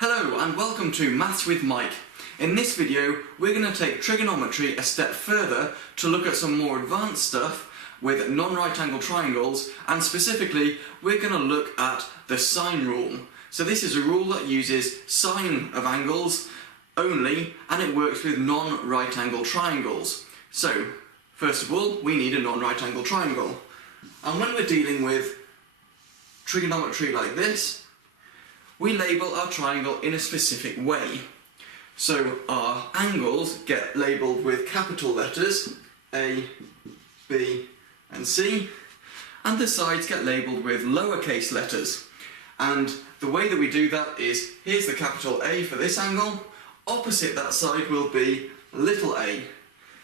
Hello and welcome to Maths with Mike. In this video we're going to take trigonometry a step further to look at some more advanced stuff with non-right angle triangles, and specifically we're going to look at the sine rule. So this is a rule that uses sine of angles only, and it works with non-right angle triangles. So first of all we need a non-right angle triangle, and when we're dealing with trigonometry like this, we label our triangle in a specific way. So our angles get labelled with capital letters A, B and C, and the sides get labelled with lowercase letters. And the way that we do that is, here's the capital A for this angle, opposite that side will be little a.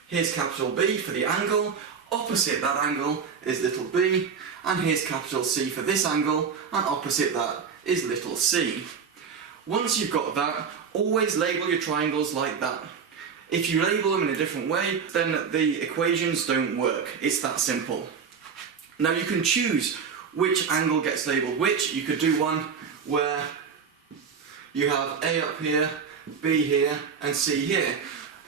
Here's capital B for the angle, opposite that angle is little b, and here's capital C for this angle, and opposite that is little c. Once you've got that, always label your triangles like that. If you label them in a different way, then the equations don't work. It's that simple. Now you can choose which angle gets labelled which. You could do one where you have A up here, B here and C here.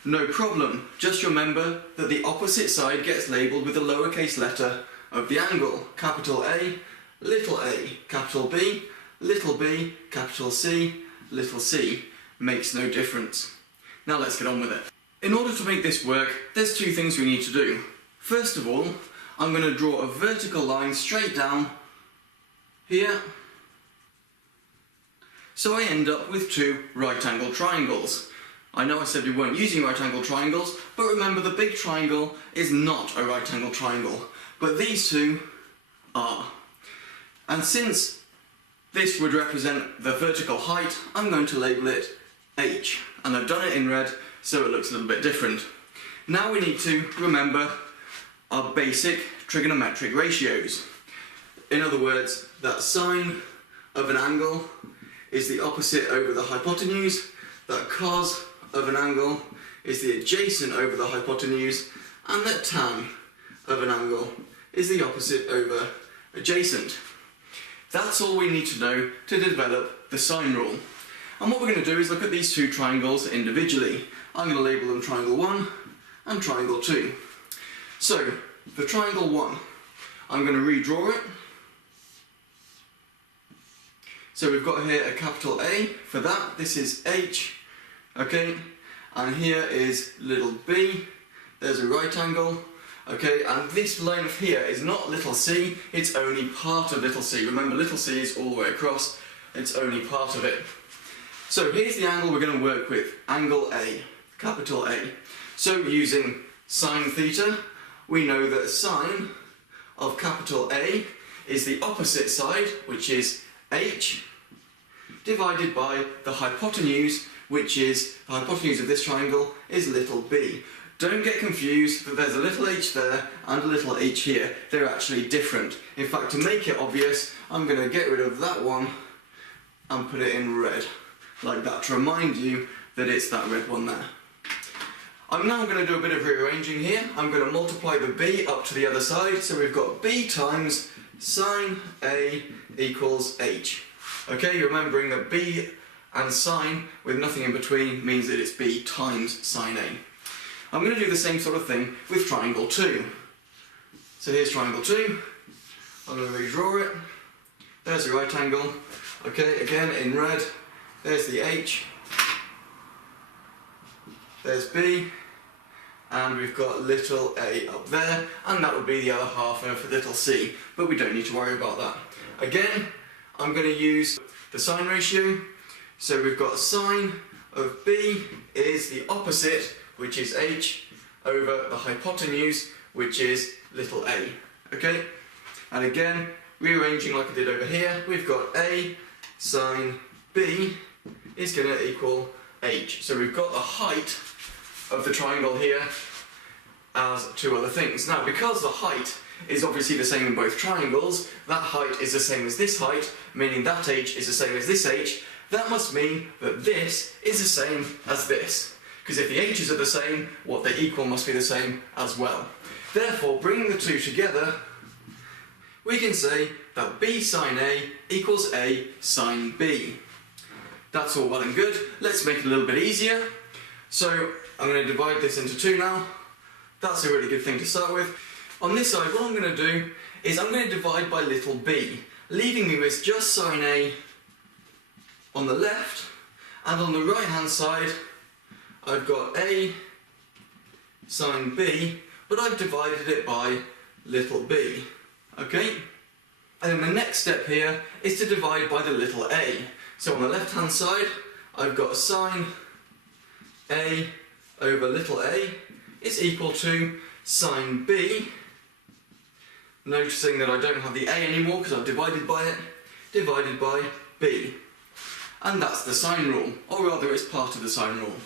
No problem. Just remember that the opposite side gets labelled with the lowercase letter of the angle. Capital A, capital B, little b, capital C, little c. Makes no difference. Now let's get on with it. In order to make this work, there's two things we need to do. First of all, I'm going to draw a vertical line straight down here, so I end up with two right angle triangles. I know I said we weren't using right angle triangles, but remember the big triangle is not a right angle triangle, but these two are. And since this would represent the vertical height, I'm going to label it h, and I've done it in red so it looks a little bit different. Now we need to remember our basic trigonometric ratios. In other words, that sine of an angle is the opposite over the hypotenuse, that cos of an angle is the adjacent over the hypotenuse, and that tan of an angle is the opposite over adjacent. That's all we need to know to develop the sine rule. And what we're going to do is look at these two triangles individually. I'm going to label them triangle 1 and triangle 2. So, for triangle 1, I'm going to redraw it. So we've got here a capital A for that, this is H, okay, and here is little b, there's a right angle. Okay, and this length here is not little c, it's only part of little c. Remember, little c is all the way across, it's only part of it. So here's the angle we're going to work with, angle A, capital A. So using sine theta, we know that sine of capital A is the opposite side, which is h, divided by the hypotenuse, which is, the hypotenuse of this triangle is little b. Don't get confused that there's a little h there and a little h here. They're actually different. In fact, to make it obvious, I'm going to get rid of that one and put it in red, like that, to remind you that it's that red one there. I'm now going to do a bit of rearranging here. I'm going to multiply the b up to the other side, so we've got b times sine A equals h. Okay, remembering that b and sine with nothing in between means that it's b times sine A. I'm going to do the same sort of thing with triangle 2. So here's triangle 2, I'm going to redraw it, there's the right angle, okay, again in red, there's the H, there's B, and we've got little a up there, and that would be the other half of little c, but we don't need to worry about that. Again, I'm going to use the sine ratio, so we've got sine of B is the opposite, which is h, over the hypotenuse, which is little a. Okay? And again, rearranging like I did over here, we've got a sine b is going to equal h. So we've got the height of the triangle here as two other things. Now, because the height is obviously the same in both triangles, that height is the same as this height, meaning that h is the same as this h, that must mean that this is the same as this. Because if the h's are the same, what they equal must be the same as well. Therefore, bringing the two together, we can say that b sine A equals a sine B. That's all well and good. Let's make it a little bit easier. So I'm going to divide this into 2 now. That's a really good thing to start with. On this side, what I'm going to do is I'm going to divide by little b, leaving me with just sine A on the left, and on the right hand side I've got A sine B, but I've divided it by little b. Okay? And then the next step here is to divide by the little a. So on the left hand side I've got sine A over little a is equal to sine B, noticing that I don't have the a anymore because I've divided by it, divided by b. And that's the sine rule, or rather it's part of the sine rule.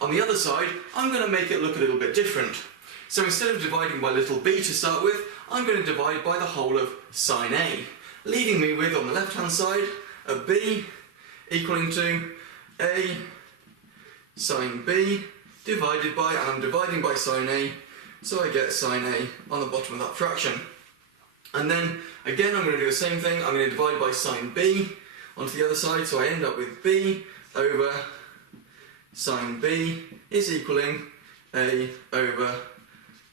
On the other side, I'm going to make it look a little bit different. So instead of dividing by little b to start with, I'm going to divide by the whole of sine A, leaving me with, on the left hand side, a b equaling to a sine B divided by, and I'm dividing by sine A, so I get sine A on the bottom of that fraction. And then, again, I'm going to do the same thing. I'm going to divide by sine B onto the other side, so I end up with b over sine B is equaling a over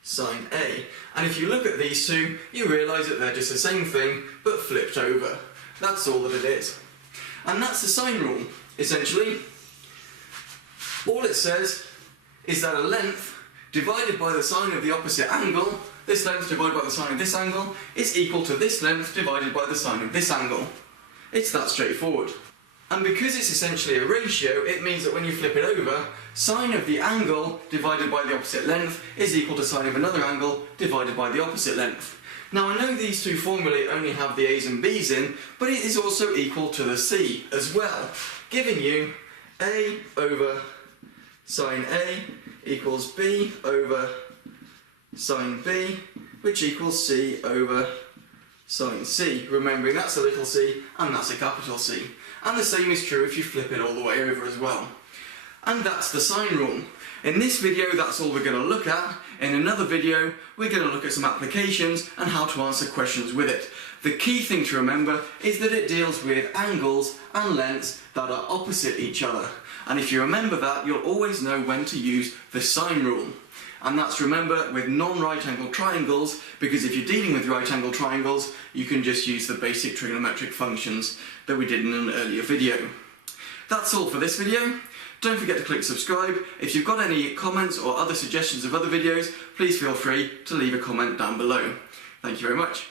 sine A. And if you look at these two, you realise that they're just the same thing, but flipped over. That's all that it is. And that's the sine rule, essentially. All it says is that a length divided by the sine of the opposite angle, this length divided by the sine of this angle, is equal to this length divided by the sine of this angle. It's that straightforward. And because it's essentially a ratio, it means that when you flip it over, sine of the angle divided by the opposite length is equal to sine of another angle divided by the opposite length. Now I know these two formulae only have the a's and b's in, but it is also equal to the c as well, giving you a over sine A equals b over sine B, which equals c over sine C. Remembering that's a little c and that's a capital C. And the same is true if you flip it all the way over as well. And that's the sine rule. In this video, that's all we're going to look at. In another video, we're going to look at some applications and how to answer questions with it. The key thing to remember is that it deals with angles and lengths that are opposite each other. And if you remember that, you'll always know when to use the sine rule. And that's, remember, with non-right angled triangles, because if you're dealing with right angled triangles, you can just use the basic trigonometric functions that we did in an earlier video. That's all for this video. Don't forget to click subscribe. If you've got any comments or other suggestions of other videos, please feel free to leave a comment down below. Thank you very much.